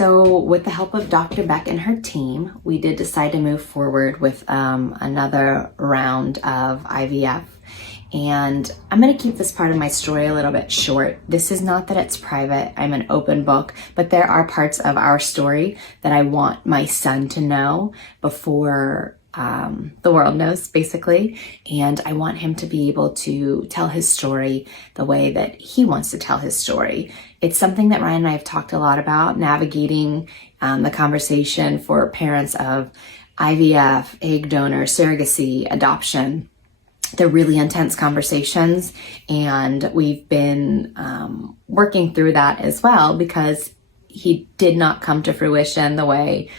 So with the help of Dr. Beck and her team, we did decide to move forward with another round of IVF. And I'm going to keep this part of my story a little bit short. This is not that it's private. I'm an open book, but there are parts of our story that I want my son to know before the world knows, basically. And I want him to be able to tell his story the way that he wants to tell his story. It's something that Ryan and I have talked a lot about, navigating the conversation for parents of IVF, egg donor, surrogacy, adoption. They're really intense conversations, and we've been working through that as well, because he did not come to fruition the way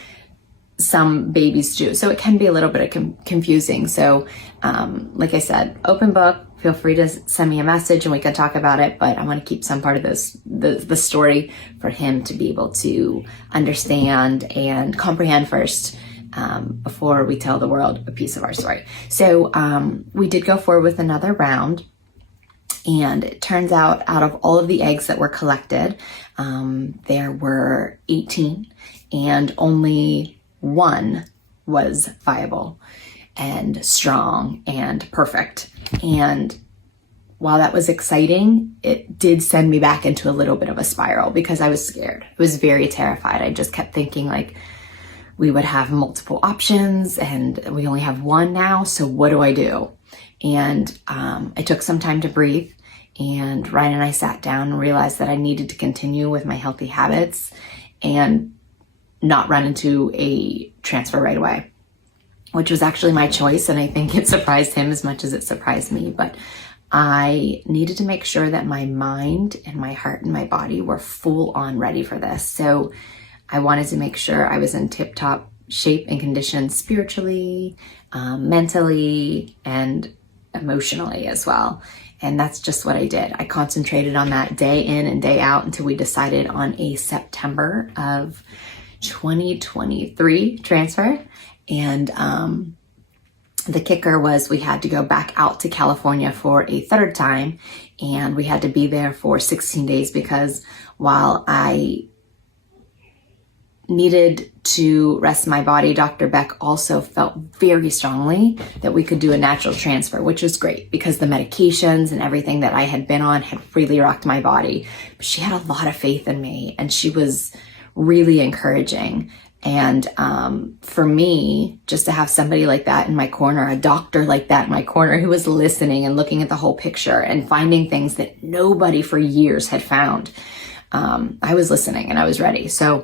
some babies do. So it can be a little bit confusing. So like I said, open book, feel free to send me a message and we can talk about it, but I want to keep some part of the story for him to be able to understand and comprehend first, before we tell the world a piece of our story. So we did go forward with another round, and it turns out of all of the eggs that were collected, there were 18, and only one was viable and strong and perfect. And while that was exciting, it did send me back into a little bit of a spiral, because I was scared. I was very terrified. I just kept thinking, like, we would have multiple options and we only have one now, so what do I do? And I took some time to breathe, and Ryan and I sat down and realized that I needed to continue with my healthy habits and not run into a transfer right away, which was actually my choice, and I think it surprised him as much as it surprised me. But I needed to make sure that my mind and my heart and my body were full on ready for this. So I wanted to make sure I was in tip-top shape and condition spiritually, mentally, and emotionally as well. And that's just what I did. I concentrated on that day in and day out until we decided on a September of 2023 transfer. And the kicker was we had to go back out to California for a third time, and we had to be there for 16 days, because while I needed to rest my body, Dr. Beck also felt very strongly that we could do a natural transfer, which was great because the medications and everything that I had been on had really rocked my body. But she had a lot of faith in me, and she was really encouraging. And for me, just to have somebody like that in my corner, a doctor like that in my corner who was listening and looking at the whole picture and finding things that nobody for years had found, I was listening and I was ready. So